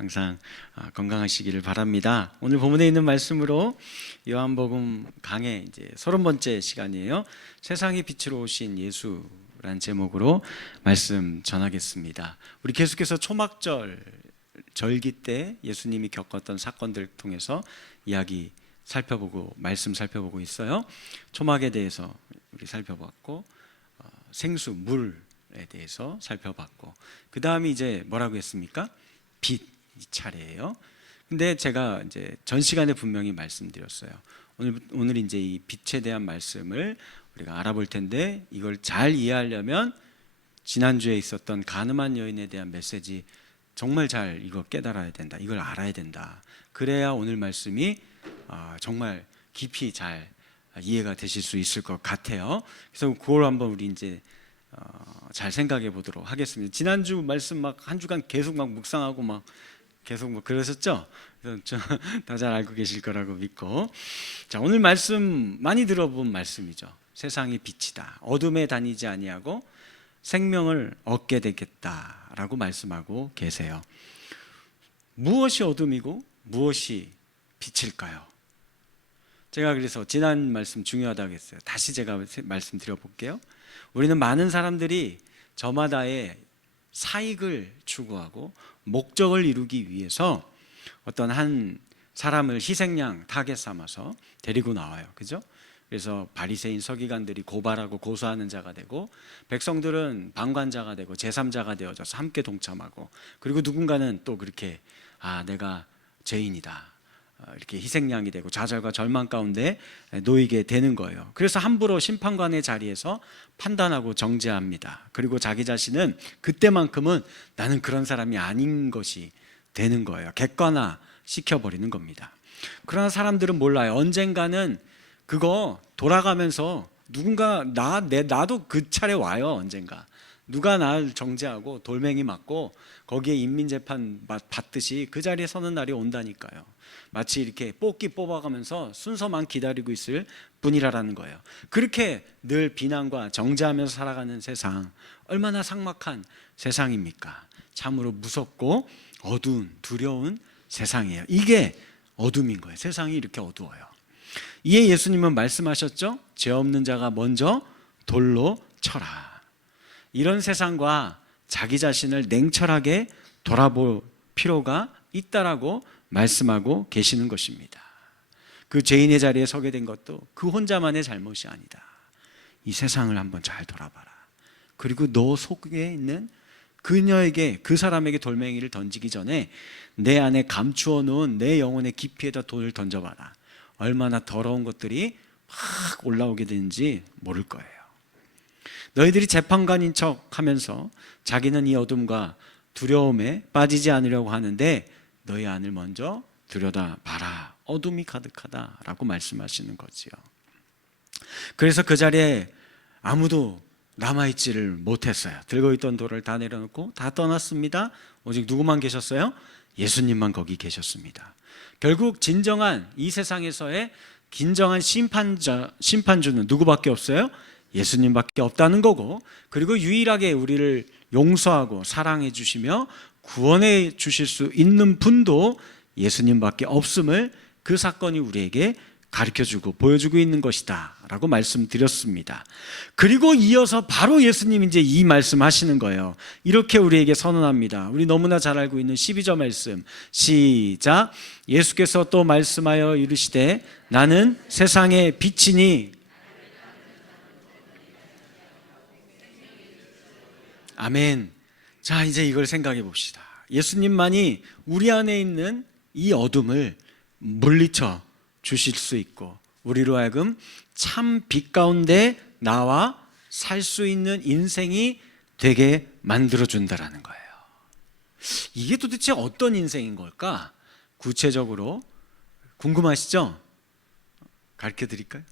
항상 건강하시기를 바랍니다. 오늘 본문에 있는 말씀으로 요한복음 강의 이제 30번째 시간이에요. 세상의 빛으로 오신 예수라는 제목으로 말씀 전하겠습니다. 우리 계속해서 초막절 절기 때 예수님이 겪었던 사건들을 통해서 이야기 살펴보고 말씀 살펴보고 있어요. 초막에 대해서 우리 살펴봤고 생수 물에 대해서 살펴봤고 그 다음이 이제 뭐라고 했습니까? 빛 이 차례예요. 근데 제가 이제 전 시간에 분명히 말씀드렸어요. 오늘 이제 이 빛에 대한 말씀을 우리가 알아볼 텐데 이걸 잘 이해하려면 지난주에 있었던 가늠한 여인에 대한 메시지 정말 잘 이거 깨달아야 된다. 이걸 알아야 된다. 그래야 오늘 말씀이 정말 깊이 잘 이해가 되실 수 있을 것 같아요. 그래서 그걸 한번 우리 이제 잘 생각해 보도록 하겠습니다. 지난주 말씀 막 한 주간 계속 막 묵상하고 막 계속 뭐 그러셨죠? 그래서 다 잘 알고 계실 거라고 믿고, 자 오늘 말씀 많이 들어본 말씀이죠. 세상이 빛이다. 어둠에 다니지 아니하고 생명을 얻게 되겠다라고 말씀하고 계세요. 무엇이 어둠이고 무엇이 빛일까요? 제가 그래서 지난 말씀 중요하다고 했어요. 다시 제가 말씀드려 볼게요. 우리는 많은 사람들이 저마다의 사익을 추구하고 목적을 이루기 위해서 어떤 한 사람을 희생양 타겟 삼아서 데리고 나와요. 그죠? 그래서 바리새인 서기관들이 고발하고 고소하는 자가 되고 백성들은 방관자가 되고 제3자가 되어져서 함께 동참하고, 그리고 누군가는 또 그렇게 내가 죄인이다 이렇게 희생양이 되고 좌절과 절망 가운데 놓이게 되는 거예요. 그래서 함부로 심판관의 자리에서 판단하고 정죄합니다. 그리고 자기 자신은 그때만큼은 나는 그런 사람이 아닌 것이 되는 거예요. 객관화 시켜버리는 겁니다. 그러나 사람들은 몰라요. 언젠가는 그거 돌아가면서 누군가 나도 그 차례 와요. 언젠가 누가 날 정죄하고 돌멩이 맞고 거기에 인민재판 받듯이 그 자리에 서는 날이 온다니까요. 마치 이렇게 뽑기 뽑아가면서 순서만 기다리고 있을 뿐이라는 거예요. 그렇게 늘 비난과 정죄하면서 살아가는 세상, 얼마나 삭막한 세상입니까? 참으로 무섭고 어두운 두려운 세상이에요. 이게 어둠인 거예요. 세상이 이렇게 어두워요. 이에 예수님은 말씀하셨죠. 죄 없는 자가 먼저 돌로 쳐라. 이런 세상과 자기 자신을 냉철하게 돌아볼 필요가 있다라고 말씀하고 계시는 것입니다. 그 죄인의 자리에 서게 된 것도 그 혼자만의 잘못이 아니다. 이 세상을 한번 잘 돌아봐라. 그리고 너 속에 있는 그녀에게, 그 사람에게 돌멩이를 던지기 전에 내 안에 감추어 놓은 내 영혼의 깊이에다 돌을 던져봐라. 얼마나 더러운 것들이 막 올라오게 되는지 모를 거예요. 너희들이 재판관인 척 하면서 자기는 이 어둠과 두려움에 빠지지 않으려고 하는데 너희 안을 먼저 들여다봐라. 어둠이 가득하다라고 말씀하시는 거지요. 그래서 그 자리에 아무도 남아있지를 못했어요. 들고 있던 돌을 다 내려놓고 다 떠났습니다. 오직 누구만 계셨어요? 예수님만 거기 계셨습니다. 결국 진정한 이 세상에서의 진정한 심판주는 누구밖에 없어요? 예수님밖에 없다는 거고, 그리고 유일하게 우리를 용서하고 사랑해 주시며 구원해 주실 수 있는 분도 예수님밖에 없음을 그 사건이 우리에게 가르쳐주고 보여주고 있는 것이다 라고 말씀드렸습니다. 그리고 이어서 바로 예수님이 이제 이 말씀 하시는 거예요. 이렇게 우리에게 선언합니다. 우리 너무나 잘 알고 있는 12절 말씀 시작. 예수께서 또 말씀하여 이르시되 나는 세상의 빛이니. 아멘. 자, 이제 이걸 생각해 봅시다. 예수님만이 우리 안에 있는 이 어둠을 물리쳐 주실 수 있고 우리로 하여금 참 빛 가운데 나와 살 수 있는 인생이 되게 만들어준다라는 거예요. 이게 도대체 어떤 인생인 걸까? 구체적으로 궁금하시죠? 가르쳐 드릴까요?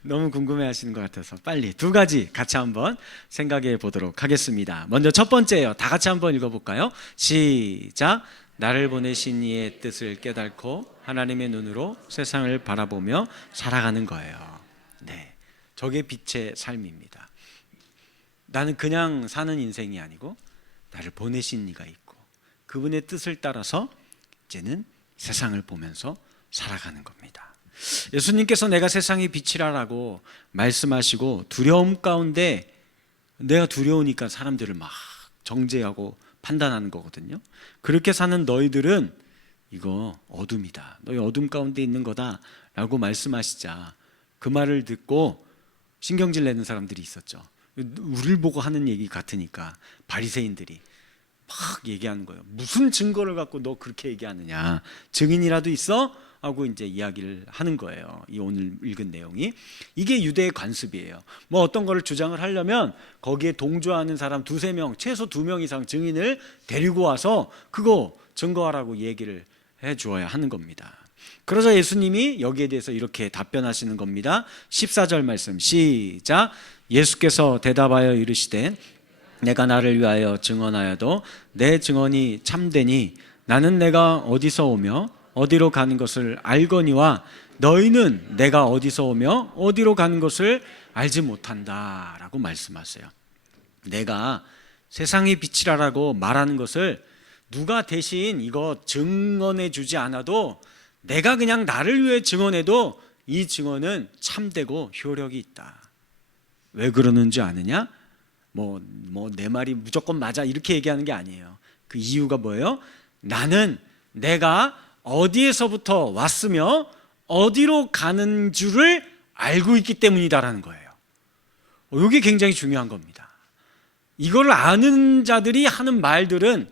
너무 궁금해 하시는 것 같아서 빨리 두 가지 같이 한번 생각해 보도록 하겠습니다. 먼저 첫 번째예요. 다 같이 한번 읽어볼까요? 시작. 나를 보내신 이의 뜻을 깨닫고 하나님의 눈으로 세상을 바라보며 살아가는 거예요. 네, 저게 빛의 삶입니다. 나는 그냥 사는 인생이 아니고 나를 보내신 이가 있고 그분의 뜻을 따라서 이제는 세상을 보면서 살아가는 겁니다. 예수님께서 내가 세상의 빛이라라고 말씀하시고 두려움 가운데, 내가 두려우니까 사람들을 막 정죄하고 판단하는 거거든요. 그렇게 사는 너희들은 이거 어둠이다, 너희 어둠 가운데 있는 거다 라고 말씀하시자 그 말을 듣고 신경질 내는 사람들이 있었죠. 우리를 보고 하는 얘기 같으니까 바리새인들이 막 얘기하는 거예요. 무슨 증거를 갖고 너 그렇게 얘기하느냐, 증인이라도 있어? 하고 이제 이야기를 하는 거예요. 이 오늘 읽은 내용이, 이게 유대의 관습이에요. 뭐 어떤 거를 주장을 하려면 거기에 동조하는 사람 두세 명, 최소 2명 이상 증인을 데리고 와서 그거 증거하라고 얘기를 해 주어야 하는 겁니다. 그러자 예수님이 여기에 대해서 이렇게 답변하시는 겁니다. 14절 말씀 시작. 예수께서 대답하여 이르시되 내가 나를 위하여 증언하여도 내 증언이 참되니 나는 내가 어디서 오며 어디로 가는 것을 알거니와 너희는 내가 어디서 오며 어디로 가는 것을 알지 못한다 라고 말씀하세요. 내가 세상의 빛이라고 말하는 것을 누가 대신 이거 증언해 주지 않아도 내가 그냥 나를 위해 증언해도 이 증언은 참되고 효력이 있다. 왜 그러는지 아느냐? 뭐 내 말이 무조건 맞아 이렇게 얘기하는 게 아니에요. 그 이유가 뭐예요? 나는 내가 어디에서부터 왔으며 어디로 가는 줄을 알고 있기 때문이다라는 거예요. 이게 굉장히 중요한 겁니다. 이걸 아는 자들이 하는 말들은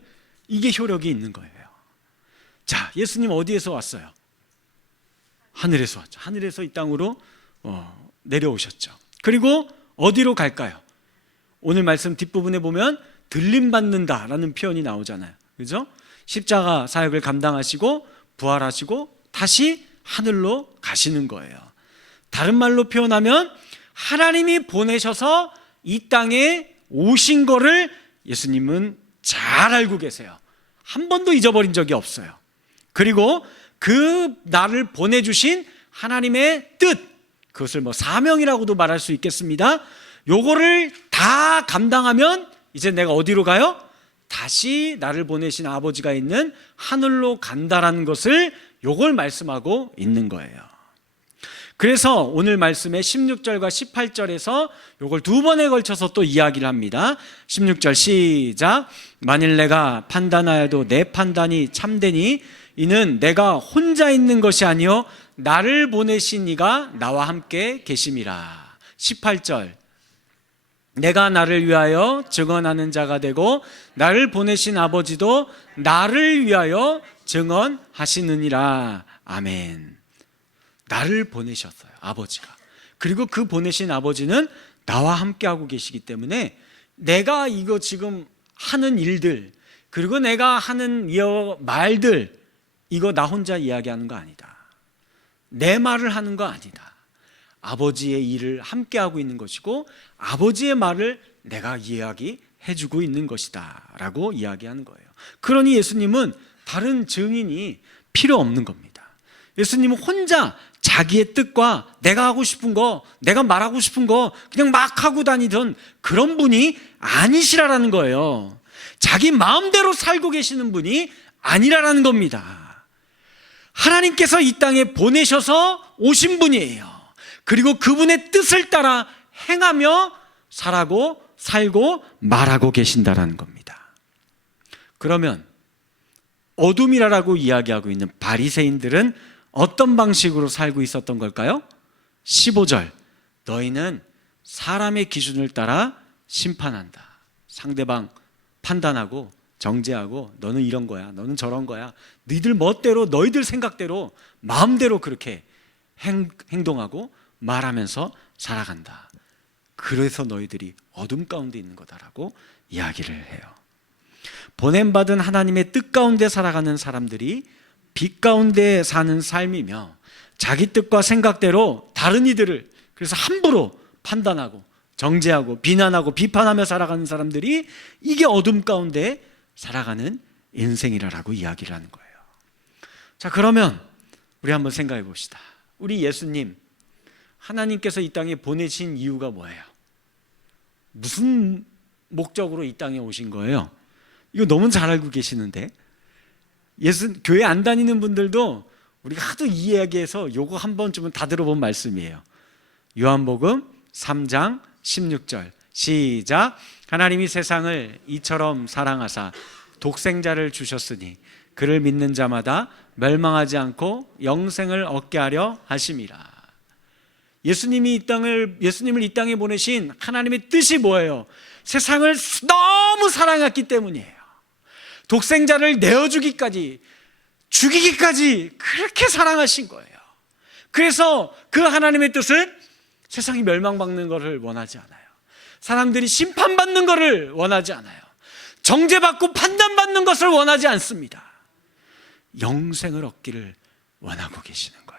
이게 효력이 있는 거예요. 자, 예수님 어디에서 왔어요? 하늘에서 왔죠. 하늘에서 이 땅으로 내려오셨죠. 그리고 어디로 갈까요? 오늘 말씀 뒷부분에 보면 들림받는다라는 표현이 나오잖아요. 그죠? 십자가 사역을 감당하시고 부활하시고 다시 하늘로 가시는 거예요. 다른 말로 표현하면 하나님이 보내셔서 이 땅에 오신 거를 예수님은 잘 알고 계세요. 한 번도 잊어버린 적이 없어요. 그리고 그 나를 보내주신 하나님의 뜻, 그것을 뭐 사명이라고도 말할 수 있겠습니다. 요거를 다 감당하면 이제 내가 어디로 가요? 다시 나를 보내신 아버지가 있는 하늘로 간다라는 것을 요걸 말씀하고 있는 거예요. 그래서 오늘 말씀의 16절과 18절에서 요걸 2번에 걸쳐서 또 이야기를 합니다. 16절 시작. 만일 내가 판단하여도 내 판단이 참되니 이는 내가 혼자 있는 것이 아니요 나를 보내신 이가 나와 함께 계심이라. 18절. 내가 나를 위하여 증언하는 자가 되고 나를 보내신 아버지도 나를 위하여 증언하시느니라. 아멘. 나를 보내셨어요, 아버지가. 그리고 그 보내신 아버지는 나와 함께하고 계시기 때문에 내가 이거 지금 하는 일들, 그리고 내가 하는 이 말들, 이거 나 혼자 이야기하는 거 아니다. 내 말을 하는 거 아니다. 아버지의 일을 함께하고 있는 것이고 아버지의 말을 내가 이야기해주고 있는 것이다 라고 이야기하는 거예요. 그러니 예수님은 다른 증인이 필요 없는 겁니다. 예수님은 혼자 자기의 뜻과 내가 하고 싶은 거, 내가 말하고 싶은 거 그냥 막 하고 다니던 그런 분이 아니시라라는 거예요. 자기 마음대로 살고 계시는 분이 아니라라는 겁니다. 하나님께서 이 땅에 보내셔서 오신 분이에요. 그리고 그분의 뜻을 따라 행하며 살고 말하고 계신다라는 겁니다. 그러면 어둠이라고 이야기하고 있는 바리새인들은 어떤 방식으로 살고 있었던 걸까요? 15절. 너희는 사람의 기준을 따라 심판한다. 상대방 판단하고 정죄하고 너는 이런 거야, 너는 저런 거야, 너희들 멋대로 너희들 생각대로 마음대로 그렇게 행동하고 말하면서 살아간다. 그래서 너희들이 어둠 가운데 있는 거다라고 이야기를 해요. 보냄받은 하나님의 뜻 가운데 살아가는 사람들이 빛 가운데 사는 삶이며 자기 뜻과 생각대로 다른 이들을 그래서 함부로 판단하고 정죄하고 비난하고 비판하며 살아가는 사람들이 이게 어둠 가운데 살아가는 인생이라고 이야기를 하는 거예요. 자, 그러면 우리 한번 생각해 봅시다. 우리 예수님, 하나님께서 이 땅에 보내신 이유가 뭐예요? 무슨 목적으로 이 땅에 오신 거예요? 이거 너무 잘 알고 계시는데 교회 안 다니는 분들도 우리가 하도 이야기해서 요거 한 번쯤은 다 들어본 말씀이에요. 요한복음 3장 16절 시작. 하나님이 세상을 이처럼 사랑하사 독생자를 주셨으니 그를 믿는 자마다 멸망하지 않고 영생을 얻게 하려 하심이라. 예수님을 이 땅에 보내신 하나님의 뜻이 뭐예요? 세상을 너무 사랑했기 때문이에요. 독생자를 내어주기까지, 죽이기까지 그렇게 사랑하신 거예요. 그래서 그 하나님의 뜻은 세상이 멸망받는 것을 원하지 않아요. 사람들이 심판받는 것을 원하지 않아요. 정죄받고 판단받는 것을 원하지 않습니다. 영생을 얻기를 원하고 계시는 거예요.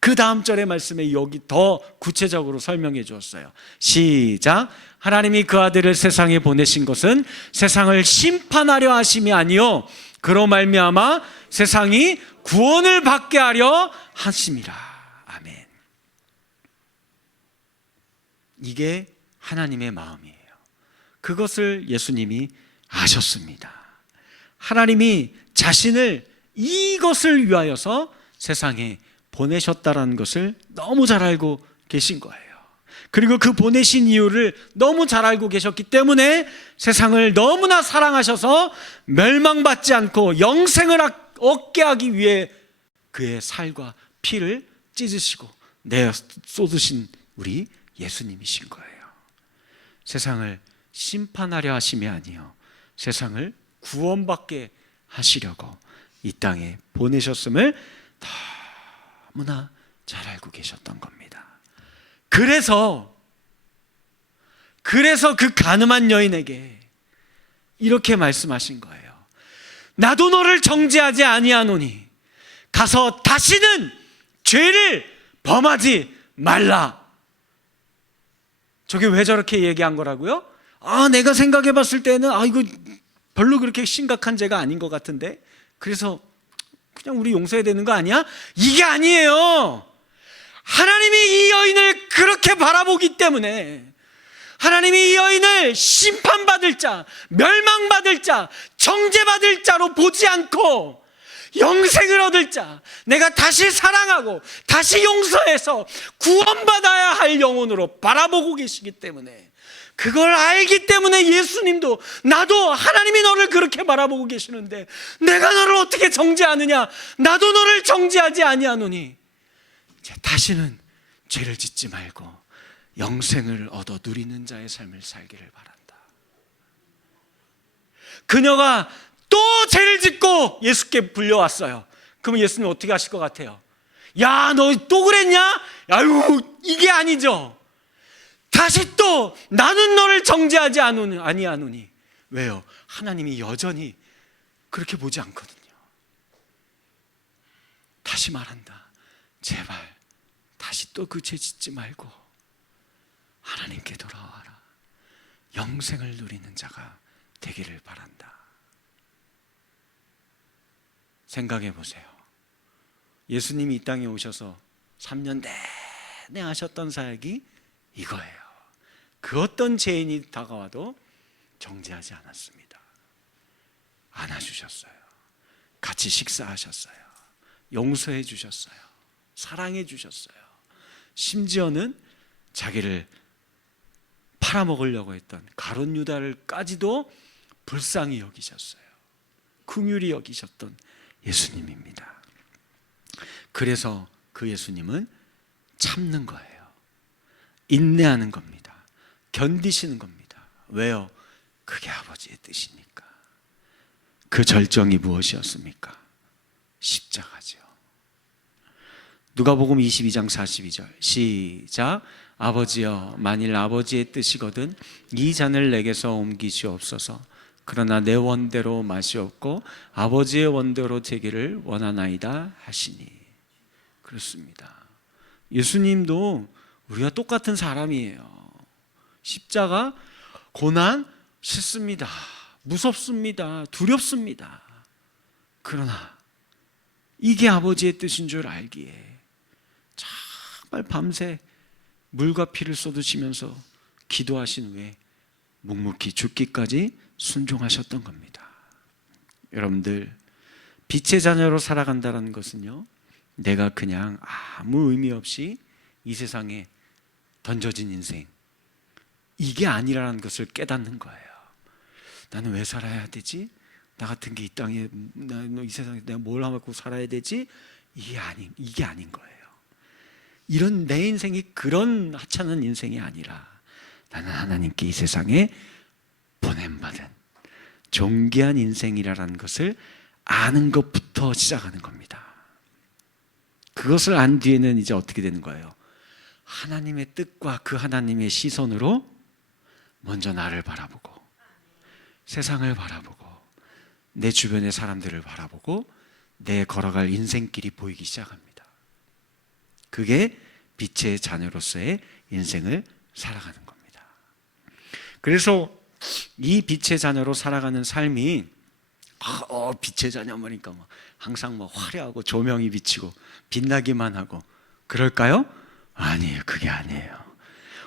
그 다음 절의 말씀에 여기 더 구체적으로 설명해 주었어요. 시작. 하나님이 그 아들을 세상에 보내신 것은 세상을 심판하려 하심이 아니요 그로 말미암아 세상이 구원을 받게 하려 하심이라. 아멘. 이게 하나님의 마음이에요. 그것을 예수님이 아셨습니다. 하나님이 자신을 이것을 위하여서 세상에 보내셨다라는 것을 너무 잘 알고 계신 거예요. 그리고 그 보내신 이유를 너무 잘 알고 계셨기 때문에 세상을 너무나 사랑하셔서 멸망받지 않고 영생을 얻게 하기 위해 그의 살과 피를 찢으시고 내어 쏟으신 우리 예수님이신 거예요. 세상을 심판하려 하심이 아니요 세상을 구원받게 하시려고 이 땅에 보내셨음을 너무나 잘 알고 계셨던 겁니다. 그래서 그 가늠한 여인에게 이렇게 말씀하신 거예요. 나도 너를 정죄하지 아니하노니 가서 다시는 죄를 범하지 말라. 저게 왜 저렇게 얘기한 거라고요? 내가 생각해 봤을 때는 이거 별로 그렇게 심각한 죄가 아닌 것 같은데 그래서 그냥 우리 용서해야 되는 거 아니야? 이게 아니에요. 하나님이 이 여인을 그렇게 바라보기 때문에 하나님이 이 여인을 심판받을 자, 멸망받을 자, 정죄받을 자로 보지 않고 영생을 얻을 자, 내가 다시 사랑하고 다시 용서해서 구원받아야 할 영혼으로 바라보고 계시기 때문에 그걸 알기 때문에 예수님도 나도 하나님이 너를 그렇게 바라보고 계시는데 내가 너를 어떻게 정죄하느냐? 나도 너를 정죄하지 아니하노니 다시는 죄를 짓지 말고 영생을 얻어 누리는 자의 삶을 살기를 바란다. 그녀가 또 죄를 짓고 예수께 불려왔어요. 그러면 예수님 어떻게 하실 것 같아요? 야, 너 또 그랬냐? 아유, 이게 아니죠. 다시 또 나는 너를 정죄하지 아니하노니. 왜요? 하나님이 여전히 그렇게 보지 않거든요. 다시 말한다. 제발 다시 또 그 죄 짓지 말고 하나님께 돌아와라. 영생을 누리는 자가 되기를 바란다. 생각해 보세요. 예수님이 이 땅에 오셔서 3년 내내 하셨던 사역이 이거예요. 그 어떤 죄인이 다가와도 정죄하지 않았습니다. 안아주셨어요. 같이 식사하셨어요. 용서해 주셨어요. 사랑해 주셨어요. 심지어는 자기를 팔아먹으려고 했던 가룟 유다를까지도 불쌍히 여기셨어요. 긍휼히 여기셨던 예수님입니다. 그래서 그 예수님은 참는 거예요. 인내하는 겁니다. 견디시는 겁니다. 왜요? 그게 아버지의 뜻이니까. 그 절정이 무엇이었습니까? 십자가죠. 누가복음 22장 42절 시작. 아버지여, 만일 아버지의 뜻이거든 이 잔을 내게서 옮기시옵소서. 그러나 내 원대로 마시옵고 아버지의 원대로 되기를 원하나이다 하시니. 그렇습니다. 예수님도 우리가 똑같은 사람이에요. 십자가, 고난 싫습니다. 무섭습니다. 두렵습니다. 그러나 이게 아버지의 뜻인 줄 알기에 정말 밤새 물과 피를 쏟으시면서 기도하신 후에 묵묵히 죽기까지 순종하셨던 겁니다. 여러분들, 빛의 자녀로 살아간다는 것은요, 내가 그냥 아무 의미 없이 이 세상에 던져진 인생, 이게 아니라는 것을 깨닫는 거예요. 나는 왜 살아야 되지? 나 같은 게 이 땅에, 이 세상에 내가 뭘 하고 살아야 되지? 이게 아닌 거예요. 이런 내 인생이 그런 하찮은 인생이 아니라 나는 하나님께 이 세상에 보냄받은 존귀한 인생이라는 것을 아는 것부터 시작하는 겁니다. 그것을 안 뒤에는 이제 어떻게 되는 거예요? 하나님의 뜻과 그 하나님의 시선으로 먼저 나를 바라보고, 세상을 바라보고, 내 주변의 사람들을 바라보고, 내 걸어갈 인생길이 보이기 시작합니다. 그게 빛의 자녀로서의 인생을 살아가는 겁니다. 그래서 이 빛의 자녀로 살아가는 삶이 빛의 자녀 보니까 항상 화려하고 조명이 비치고 빛나기만 하고 그럴까요? 아니에요. 그게 아니에요.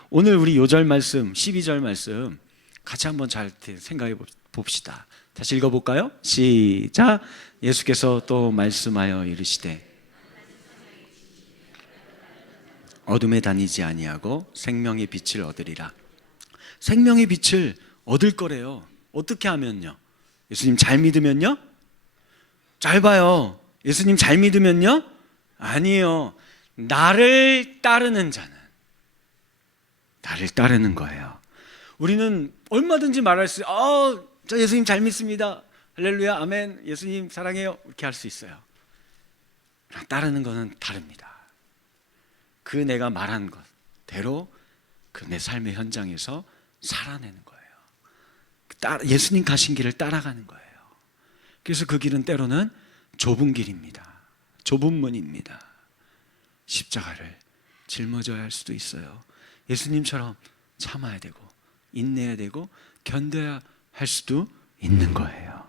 오늘 우리 요절 말씀 12절 말씀 같이 한번 잘 생각해 봅시다. 다시 읽어볼까요? 시작. 예수께서 또 말씀하여 이르시되 어둠에 다니지 아니하고 생명의 빛을 얻으리라. 생명의 빛을 얻을 거래요. 어떻게 하면요? 예수님 잘 믿으면요? 잘 봐요. 예수님 잘 믿으면요? 아니에요. 나를 따르는 자는, 나를 따르는 거예요. 우리는 얼마든지 말할 수 있어요. 저 예수님 잘 믿습니다. 할렐루야, 아멘, 예수님 사랑해요. 이렇게 할 수 있어요. 따르는 것은 다릅니다. 그 내가 말한 것대로 그 내 삶의 현장에서 살아내는 거예요. 예수님 가신 길을 따라가는 거예요. 그래서 그 길은 때로는 좁은 길입니다. 좁은 문입니다. 십자가를 짊어져야 할 수도 있어요. 예수님처럼 참아야 되고 인내해야 되고 견뎌야 할 수도 있는 거예요.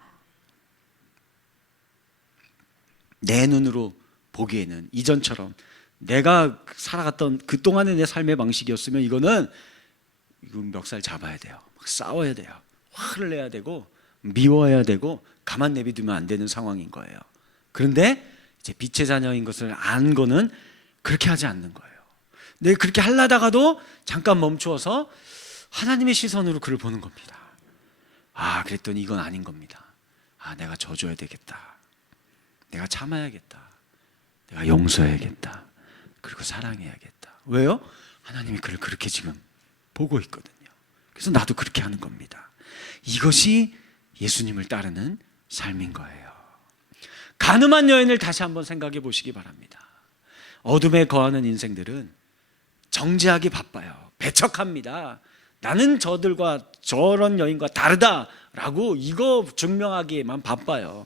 내 눈으로 보기에는 이전처럼 내가 살아갔던 그동안의 내 삶의 방식이었으면 이거 멱살 잡아야 돼요. 막 싸워야 돼요. 화를 내야 되고 미워해야 되고 가만 내비두면 안 되는 상황인 거예요. 그런데 이제 빛의 자녀인 것을 안 거는 그렇게 하지 않는 거예요. 내가 그렇게 하려다가도 잠깐 멈추어서 하나님의 시선으로 그를 보는 겁니다. 그랬더니 이건 아닌 겁니다. 내가 져줘야 되겠다. 내가 참아야겠다. 내가 용서해야겠다. 그리고 사랑해야겠다. 왜요? 하나님이 그를 그렇게 지금 보고 있거든요. 그래서 나도 그렇게 하는 겁니다. 이것이 예수님을 따르는 삶인 거예요. 가늠한 여인을 다시 한번 생각해 보시기 바랍니다. 어둠에 거하는 인생들은 정죄하기 바빠요. 배척합니다. 나는 저들과 저런 여인과 다르다라고 이거 증명하기에만 바빠요.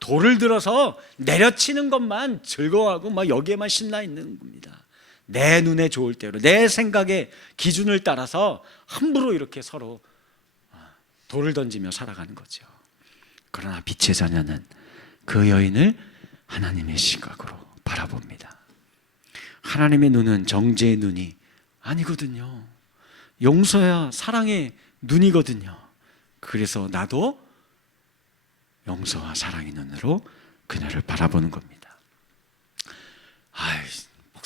돌을 들어서 내려치는 것만 즐거워하고 막 여기에만 신나 있는 겁니다. 내 눈에 좋을 대로 내 생각의 기준을 따라서 함부로 이렇게 서로 돌을 던지며 살아가는 거죠. 그러나 빛의 자녀는 그 여인을 하나님의 시각으로 바라봅니다. 하나님의 눈은 정죄의 눈이 아니거든요. 용서야 사랑의 눈이거든요. 그래서 나도 용서와 사랑의 눈으로 그녀를 바라보는 겁니다.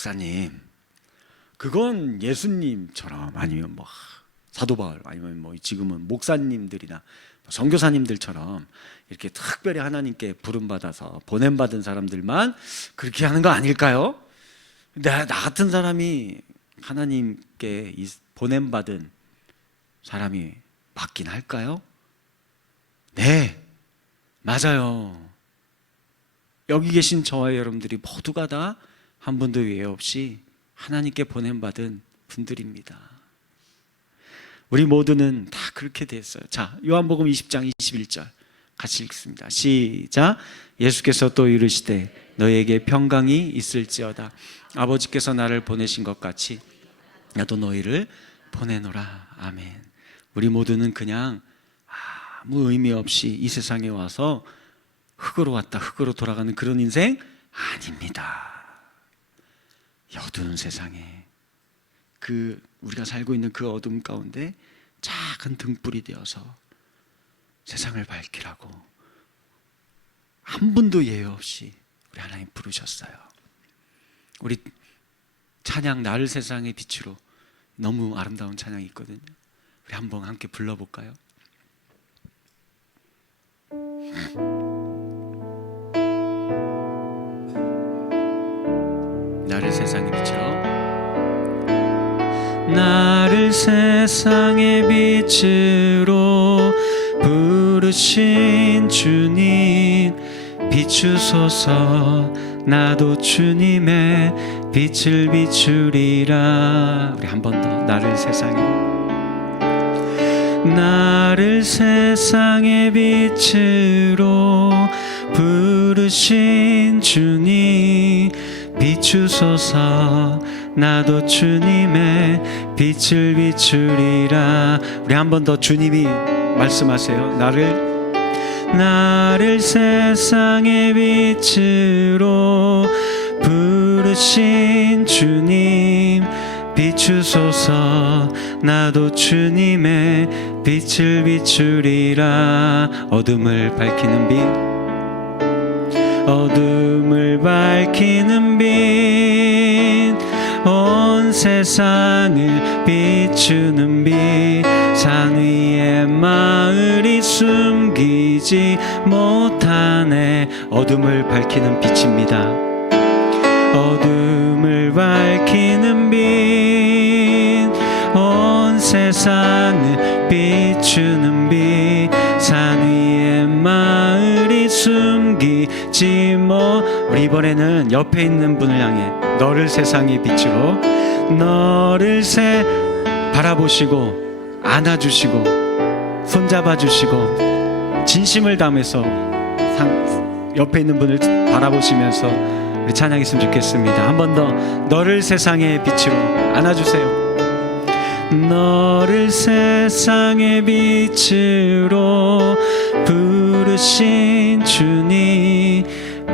목사님, 그건 예수님처럼 아니면 사도 바울 아니면 지금은 목사님들이나 선교사님들처럼 이렇게 특별히 하나님께 부름받아서 보냄받은 사람들만 그렇게 하는 거 아닐까요? 나 같은 사람이 하나님께 보냄받은 사람이 맞긴 할까요? 네, 맞아요. 여기 계신 저와 여러분들이 모두가 다 한 분도 예외 없이 하나님께 보냄받은 분들입니다. 우리 모두는 다 그렇게 됐어요. 자, 요한복음 20장 21절 같이 읽습니다. 시작. 예수께서 또 이르시되 너희에게 평강이 있을지어다. 아버지께서 나를 보내신 것 같이 나도 너희를 보내노라. 아멘. 우리 모두는 그냥 아무 의미 없이 이 세상에 와서 흙으로 왔다 흙으로 돌아가는 그런 인생 아닙니다. 어두운 세상에 우리가 살고 있는 그 어둠 가운데 작은 등불이 되어서 세상을 밝히라고 한 분도 예외 없이 우리 하나님 부르셨어요. 우리 찬양 나를 세상의 빛으로 너무 아름다운 찬양이 있거든요. 우리 한번 함께 불러볼까요? 나를 세상의 빛으로, 나를 세상의 빛으로 부르신 주님 비추소서. 나도 주님의 빛을 비추리라. 우리 한 번 더. 나를 세상의 빛으로 부르신 주님 비추소서. 나도 주님의 빛을 비추리라. 우리 한 번 더. 주님이 말씀하세요. 나를 세상의 빛으로 부르신 주님 비추소서. 나도 주님의 빛을 비추리라. 어둠을 밝히는 빛, 어둠을 밝히는 빛, 온 세상을 비추는 빛, 산 위에 마을이 숨기지 못하네. 어둠을 밝히는 빛입니다. 어둠을 밝히는 빛, 온 세상을 비추는 빛, 산 위에 마을이 숨기지 못. 우리 이번에는 옆에 있는 분을 향해 너를 세상의 빛으로, 너를 바라보시고 안아주시고 손잡아주시고 진심을 담아서 옆에 있는 분을 바라보시면서 우리 찬양했으면 좋겠습니다. 한 번 더. 너를 세상의 빛으로 안아주세요. 너를 세상의 빛으로 부르신 주님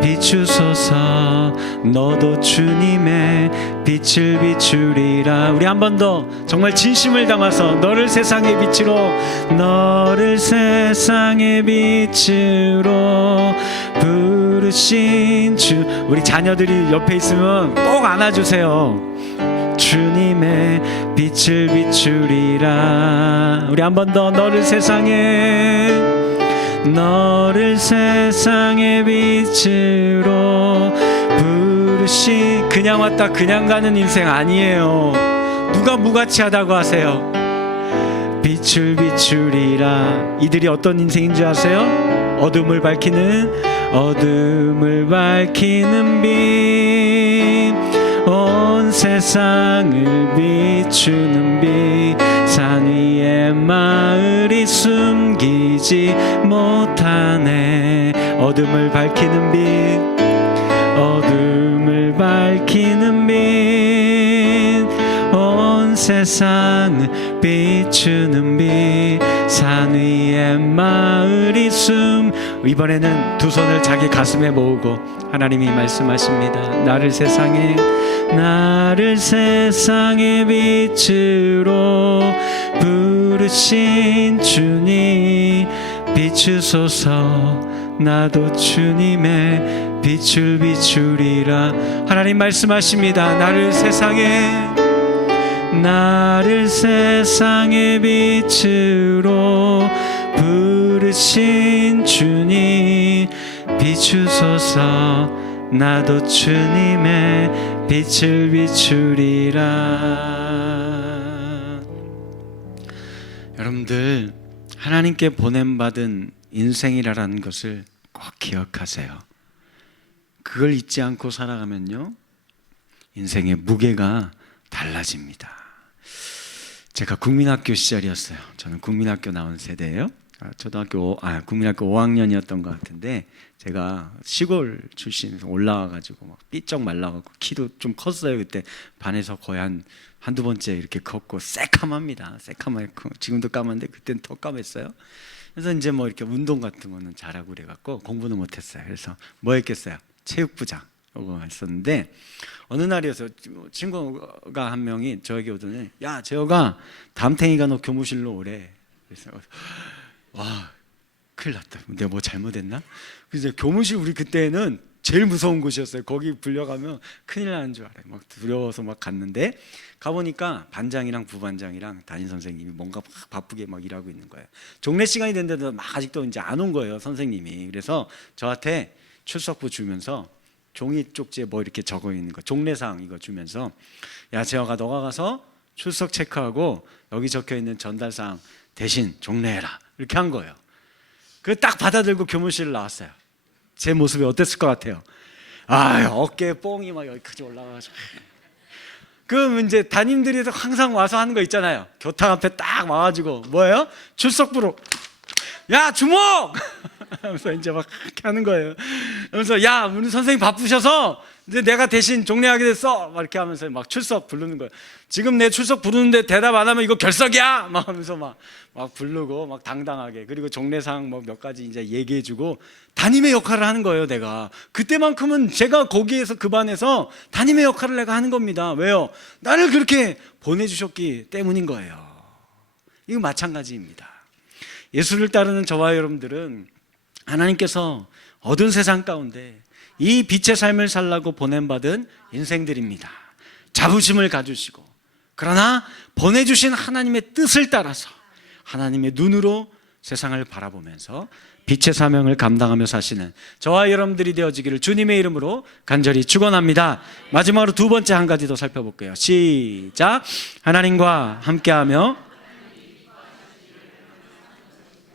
비추소서. 너도 주님의 빛을 비추리라. 우리 한 번 더 정말 진심을 담아서 너를 세상의 빛으로, 너를 세상의 빛으로 부르신 주. 우리 자녀들이 옆에 있으면 꼭 안아주세요. 주님의 빛을 비추리라. 우리 한 번 더. 너를 세상의 빛으로 부르신. 그냥 왔다 그냥 가는 인생 아니에요. 누가 무가치 하다고 하세요? 빛을 비추리라. 이들이 어떤 인생인 줄 아세요? 어둠을 밝히는 빛, 온 세상을 비추는 빛, 산 위에 마을이 숨기지 못하네. 어둠을 밝히는 빛, 어둠을 밝히는 빛, 온 세상을 비추는 빛, 산 위에 마을이 이번에는 두 손을 자기 가슴에 모으고 하나님이 말씀하십니다. 나를 세상의 빛으로 부르신 주님 비추소서. 나도 주님의 빛을 비추리라. 하나님 말씀하십니다. 나를 세상의 빛으로 부르신 주님 비추소서. 나도 주님의 빛을 비추리라. 여러분들, 하나님께 보냄받은 인생이라는 것을 꼭 기억하세요. 그걸 잊지 않고 살아가면요, 인생의 무게가 달라집니다. 제가 국민학교 시절이었어요. 저는 국민학교 나온 세대예요. 국민학교 5학년이었던 것 같은데, 제가 시골 출신에서 올라와가지고 막 삐쩍 말라가지고 키도 좀 컸어요. 그때 반에서 거의 한두 번째 이렇게 컸고 새카맣습니다. 새카맣고 지금도 까만데 그때는 더 까맸어요. 그래서 이제 뭐 이렇게 운동 같은 거는 잘하고 그래갖고 공부는 못했어요. 그래서 뭐 했겠어요? 체육부장 이거 했었는데, 어느 날이어서 친구가 한 명이 저에게 오더니, 야 재호가, 담탱이가 너 교무실로 오래. 그래서 와, 큰일 났다. 내가 뭐 잘못했나? 그래서 교무실 우리 그때는 제일 무서운 곳이었어요. 거기 불려가면 큰일 나는 줄 알아요. 막 두려워서 막 갔는데 가보니까 반장이랑 부반장이랑 담임 선생님이 뭔가 막 바쁘게 막 일하고 있는 거예요. 종례 시간이 됐는데도 막 아직도 이제 안 온 거예요, 선생님이. 그래서 저한테 출석부 주면서 종이 쪽지에 뭐 이렇게 적어 있는 거, 종례상 이거 주면서, 야 재혁아, 너가 가서 출석 체크하고 여기 적혀 있는 전달사항 대신 종례해라, 이렇게 한 거예요. 그 딱 받아들고 교무실을 나왔어요. 제 모습이 어땠을 것 같아요? 아, 어깨에 뽕이 막 여기까지 올라가가지고. 그럼 이제 담임들이 항상 와서 하는 거 있잖아요. 교탁 앞에 딱 와가지고 뭐예요? 출석부로 야 주목! 하면서 이제 막 그렇게 하는 거예요. 그러면서 야 우리 선생님 바쁘셔서 이제 내가 대신 종례하게 됐어, 막 이렇게 하면서 막 출석 부르는 거예요. 지금 내 출석 부르는데 대답 안 하면 이거 결석이야, 막 하면서 막 부르고 막 당당하게. 그리고 종례상 뭐 몇 가지 이제 얘기해주고 담임의 역할을 하는 거예요. 내가 그때만큼은 제가 거기에서 그 반에서 담임의 역할을 내가 하는 겁니다. 왜요? 나를 그렇게 보내주셨기 때문인 거예요. 이거 마찬가지입니다. 예수를 따르는 저와 여러분들은 하나님께서 어두운 세상 가운데 이 빛의 삶을 살라고 보냄받은 인생들입니다. 자부심을 가지시고, 그러나 보내주신 하나님의 뜻을 따라서 하나님의 눈으로 세상을 바라보면서 빛의 사명을 감당하며 사시는 저와 여러분들이 되어지기를 주님의 이름으로 간절히 축원합니다. 마지막으로 두 번째 한 가지 더 살펴볼게요. 시작. 하나님과 함께하며.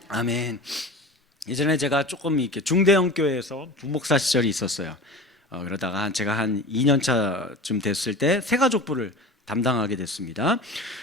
아멘. 예전에 제가 조금 이렇게 중대형 교회에서 부목사 시절이 있었어요. 그러다가 제가 한 2년 차쯤 됐을 때 새가족부를 담당하게 됐습니다.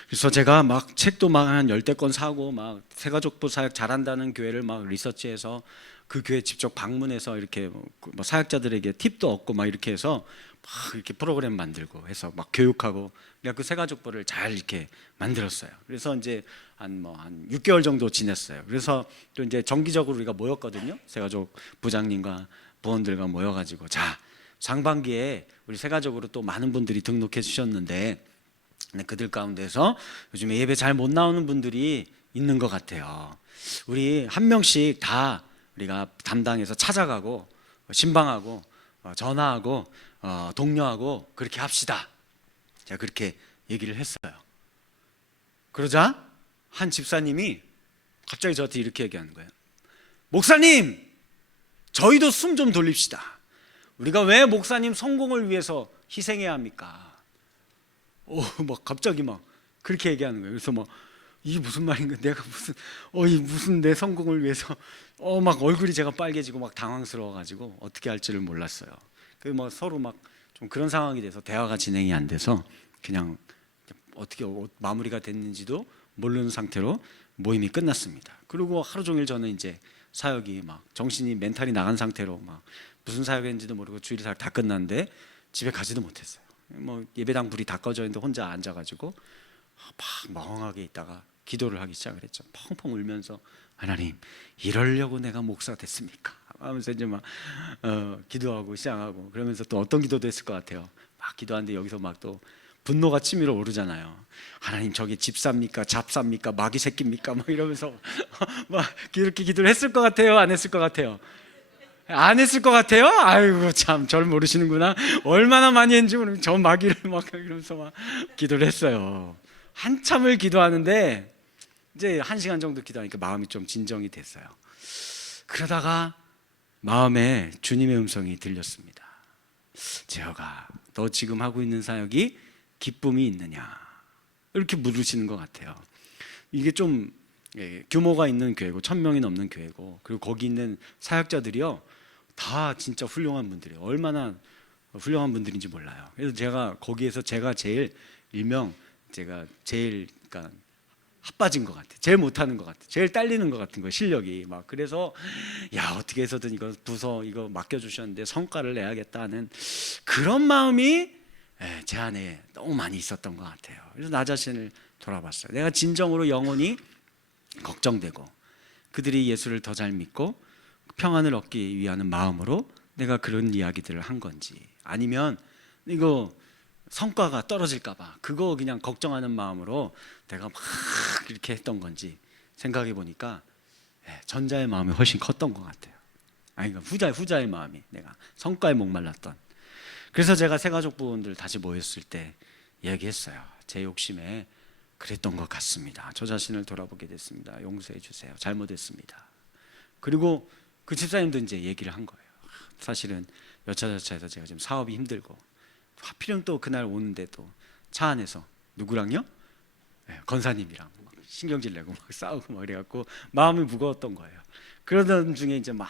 그래서 제가 막 책도 막 한 10권 사고 막 새가족부 사역 잘한다는 교회를 막 리서치해서 그 교회 직접 방문해서 이렇게 뭐 사역자들에게 팁도 얻고 막 이렇게 해서 막 이렇게 프로그램 만들고 해서 막 교육하고, 내가 그 새가족부를 잘 이렇게 만들었어요. 그래서 이제 한 6개월 정도 지냈어요. 그래서 또 이제 정기적으로 우리가 모였거든요. 새가족 부장님과 부원들과 모여가지고, 자 상반기에 우리 새가족으로 또 많은 분들이 등록해 주셨는데 그들 가운데서 요즘에 예배 잘 못 나오는 분들이 있는 것 같아요. 우리 한 명씩 다 우리가 담당해서 찾아가고 신방하고 전화하고 독려하고 그렇게 합시다. 제가 그렇게 얘기를 했어요. 그러자 한 집사님이 갑자기 저한테 이렇게 얘기하는 거예요. 목사님, 저희도 숨 좀 돌립시다. 우리가 왜 목사님 성공을 위해서 희생해야 합니까? 막 갑자기 막 그렇게 얘기하는 거예요. 그래서 막 이게 무슨 말인가? 내가 무슨 내 성공을 위해서 막 얼굴이 제가 빨개지고 막 당황스러워가지고 어떻게 할지를 몰랐어요. 그 뭐 서로 막 좀 그런 상황이 돼서 대화가 진행이 안 돼서 그냥 어떻게 마무리가 됐는지도 모르는 상태로 모임이 끝났습니다. 그리고 하루 종일 저는 이제 사역이 막 정신이 멘탈이 나간 상태로 막 무슨 사역인지도 모르고 주일 사역 다 끝났는데 집에 가지도 못했어요. 뭐 예배당 불이 다 꺼져 있는데 혼자 앉아가지고 막 멍하게 있다가 기도를 하기 시작을 했죠. 펑펑 울면서 하나님, 이러려고 내가 목사 됐습니까? 하면서 이제 막 기도하고 시작하고, 그러면서 또 어떤 기도도 했을 것 같아요. 막 기도하는데 여기서 막 또 분노가 치밀어 오르잖아요. 하나님, 저게 집사입니까? 잡사입니까? 마귀 새끼입니까? 막 이러면서 막 이렇게 기도를 했을 것 같아요? 안 했을 것 같아요? 안 했을 것 같아요? 아이고 참, 절 모르시는구나. 얼마나 많이 했는지 모르면 저 마귀를 막 이러면서 막 기도를 했어요. 한참을 기도하는데 이제 1시간 정도 기도하니까 마음이 좀 진정이 됐어요. 그러다가 마음에 주님의 음성이 들렸습니다. 재혁아, 너 지금 하고 있는 사역이 기쁨이 있느냐? 이렇게 물으시는 것 같아요. 이게 좀 규모가 있는 교회고 1,000명이 넘는 교회고, 그리고 거기 있는 사역자들이요 다 진짜 훌륭한 분들이에요. 얼마나 훌륭한 분들인지 몰라요. 그래서 제가 거기에서 제가 제일 그러니까 핫빠진 것 같아요. 제일 못하는 것 같아요. 제일 딸리는 것 같은 거예요, 실력이. 막 그래서 야, 어떻게 해서든 이거 부서 이거 맡겨주셨는데 성과를 내야겠다는 그런 마음이 제 안에 너무 많이 있었던 것 같아요. 그래서 나 자신을 돌아봤어요. 내가 진정으로 영혼이 걱정되고 그들이 예수를 더 잘 믿고 평안을 얻기 위한 마음으로 내가 그런 이야기들을 한 건지, 아니면 이거 성과가 떨어질까 봐 그거 그냥 걱정하는 마음으로 내가 막 이렇게 했던 건지 생각해 보니까 전자의 마음이 훨씬 컸던 것 같아요. 아니, 그러니까 후자의 마음이, 내가 성과에 목말랐던. 그래서 제가 새가족 부원들 다시 모였을 때 얘기했어요. 제 욕심에 그랬던 것 같습니다. 저 자신을 돌아보게 됐습니다. 용서해 주세요. 잘못했습니다. 그리고 그 집사님도 이제 얘기를 한 거예요. 사실은 여차저차해서 제가 지금 사업이 힘들고, 하필이면 또 그날 오는데 또 차 안에서 누구랑요? 건사님이랑 막 신경질 내고 막 싸우고 막 이래갖고 마음이 무거웠던 거예요. 그러던 중에 이제 막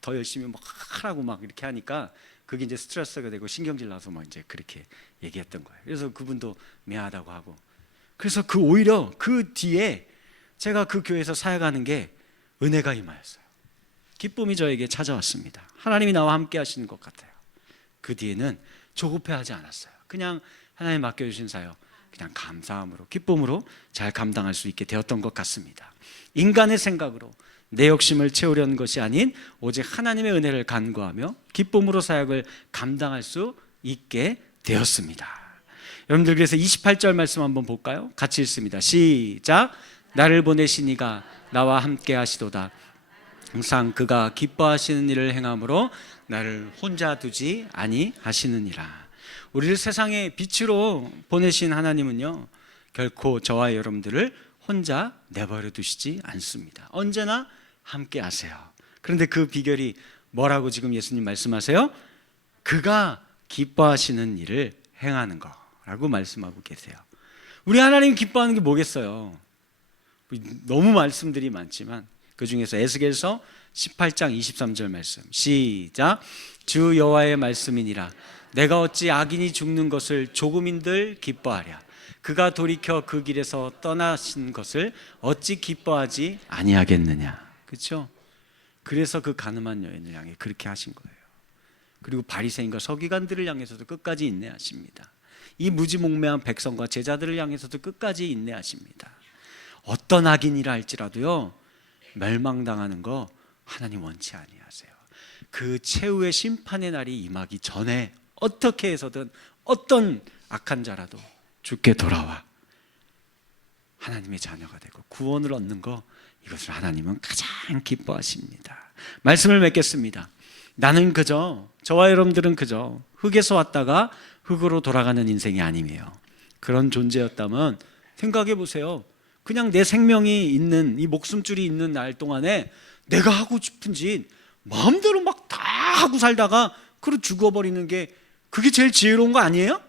더 열심히 막 하라고 막 이렇게 하니까 그게 이제 스트레스가 되고 신경질 나서 막 이제 그렇게 얘기했던 거예요. 그래서 그분도 미안하다고 하고, 그래서 오히려 그 뒤에 제가 그 교회에서 사역하는 게 은혜가 임하였어요. 기쁨이 저에게 찾아왔습니다. 하나님이 나와 함께 하시는 것 같아요. 그 뒤에는 조급해하지 않았어요. 그냥 하나님 맡겨주신 사역 그냥 감사함으로, 기쁨으로 잘 감당할 수 있게 되었던 것 같습니다. 인간의 생각으로 내 욕심을 채우려는 것이 아닌 오직 하나님의 은혜를 간구하며 기쁨으로 사역을 감당할 수 있게 되었습니다. 여러분들, 그래서 28절 말씀 한번 볼까요? 같이 읽습니다. 시작. 나를 보내신 이가 나와 함께 하시도다. 항상 그가 기뻐하시는 일을 행함으로 나를 혼자 두지 아니하시느니라. 우리를 세상의 빛으로 보내신 하나님은요, 결코 저와 여러분들을 혼자 내버려 두시지 않습니다. 언제나 함께 하세요. 그런데 그 비결이 뭐라고 지금 예수님 말씀하세요? 그가 기뻐하시는 일을 행하는 거라고 말씀하고 계세요. 우리 하나님 기뻐하는 게 뭐겠어요? 너무 말씀들이 많지만 그 중에서 에스겔서 18장 23절 말씀, 시작. 주 여호와의 말씀이니라. 내가 어찌 악인이 죽는 것을 조금인들 기뻐하랴. 그가 돌이켜 그 길에서 떠나신 것을 어찌 기뻐하지 아니하겠느냐. 그렇죠? 그래서 그 가늠한 여인을 향해 그렇게 하신 거예요. 그리고 바리새인과 서기관들을 향해서도 끝까지 인내하십니다. 이 무지몽매한 백성과 제자들을 향해서도 끝까지 인내하십니다. 어떤 악인이라 할지라도요, 멸망당하는 거 하나님 원치 아니하세요. 그 최후의 심판의 날이 임하기 전에 어떻게 해서든 어떤 악한 자라도 죽게 돌아와 하나님의 자녀가 되고 구원을 얻는 거, 이것을 하나님은 가장 기뻐하십니다. 말씀을 맺겠습니다. 나는 그저, 저와 여러분들은 그저 흙에서 왔다가 흙으로 돌아가는 인생이 아니에요. 그런 존재였다면 생각해 보세요. 그냥 내 생명이 있는, 이 목숨줄이 있는 날 동안에 내가 하고 싶은 짓 마음대로 막 다 하고 살다가 그러 죽어버리는 게, 그게 제일 지혜로운 거 아니에요?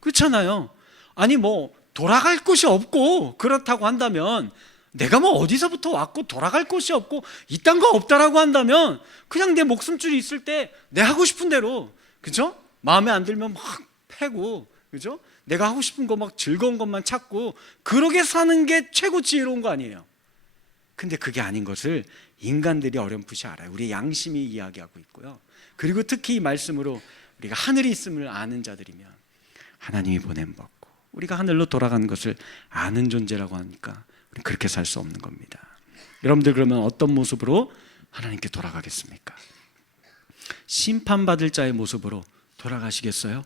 그렇잖아요. 아니 뭐 돌아갈 곳이 없고 그렇다고 한다면, 내가 뭐 어디서부터 왔고 돌아갈 곳이 없고 이딴 거 없다라고 한다면 그냥 내 목숨줄이 있을 때 내 하고 싶은 대로, 그죠? 마음에 안 들면 막 패고, 그죠? 내가 하고 싶은 거 막 즐거운 것만 찾고 그러게 사는 게 최고 지혜로운 거 아니에요? 근데 그게 아닌 것을 인간들이 어렴풋이 알아요. 우리의 양심이 이야기하고 있고요. 그리고 특히 이 말씀으로 우리가 하늘이 있음을 아는 자들이면 하나님이 보낸 법고 우리가 하늘로 돌아가는 것을 아는 존재라고 하니까 우리는 그렇게 살 수 없는 겁니다. 여러분들, 그러면 어떤 모습으로 하나님께 돌아가겠습니까? 심판받을 자의 모습으로 돌아가시겠어요?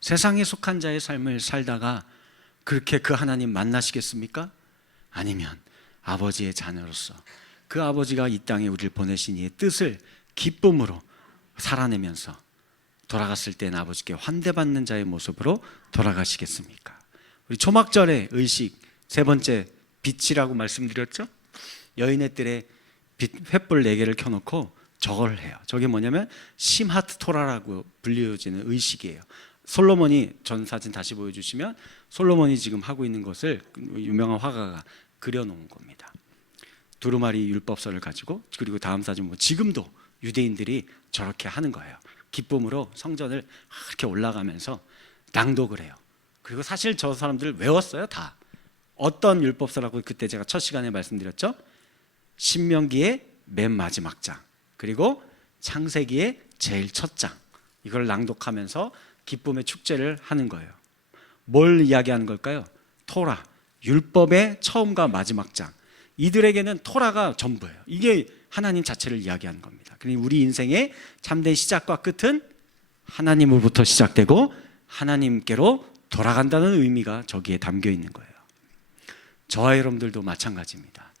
세상에 속한 자의 삶을 살다가 그렇게 그 하나님 만나시겠습니까? 아니면 아버지의 자녀로서 그 아버지가 이 땅에 우리를 보내신 이의 뜻을 기쁨으로 살아내면서 돌아갔을 때는 아버지께 환대받는 자의 모습으로 돌아가시겠습니까? 우리 초막절의 의식 세 번째, 빛이라고 말씀드렸죠? 여인의 뜰에 횃불 4개를 켜놓고 저걸 해요. 저게 뭐냐면 심하트 토라라고 불려지는 의식이에요. 솔로몬이, 전 사진 다시 보여주시면 솔로몬이 지금 하고 있는 것을 유명한 화가가 그려놓은 겁니다. 두루마리 율법서를 가지고, 그리고 다음 사진 보면 지금도 유대인들이 저렇게 하는 거예요. 기쁨으로 성전을 이렇게 올라가면서 낭독을 해요. 그리고 사실 저 사람들 외웠어요, 다. 어떤 율법서라고 그때 제가 첫 시간에 말씀드렸죠? 신명기의 맨 마지막 장, 그리고 창세기의 제일 첫 장, 이걸 낭독하면서 기쁨의 축제를 하는 거예요. 뭘 이야기하는 걸까요? 토라, 율법의 처음과 마지막 장. 이들에게는 토라가 전부예요. 이게 하나님 자체를 이야기하는 겁니다. 그러니 우리 인생의 참된 시작과 끝은 하나님으로부터 시작되고 하나님께로 돌아간다는 의미가 저기에 담겨 있는 거예요. 저와 여러분들도 마찬가지입니다.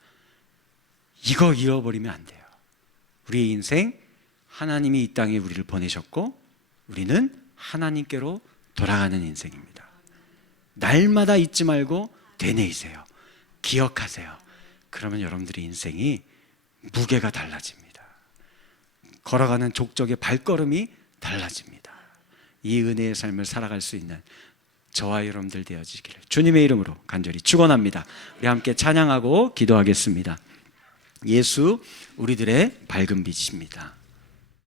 이거 잃어버리면 안 돼요. 우리의 인생, 하나님이 이 땅에 우리를 보내셨고 우리는 하나님께로 돌아가는 인생입니다. 날마다 잊지 말고 되뇌이세요. 기억하세요. 그러면 여러분들의 인생이 무게가 달라집니다. 걸어가는 족적의 발걸음이 달라집니다. 이 은혜의 삶을 살아갈 수 있는 저와 여러분들 되어지기를 주님의 이름으로 간절히 축원합니다. 우리 함께 찬양하고 기도하겠습니다. 예수 우리들의 밝은 빛입니다.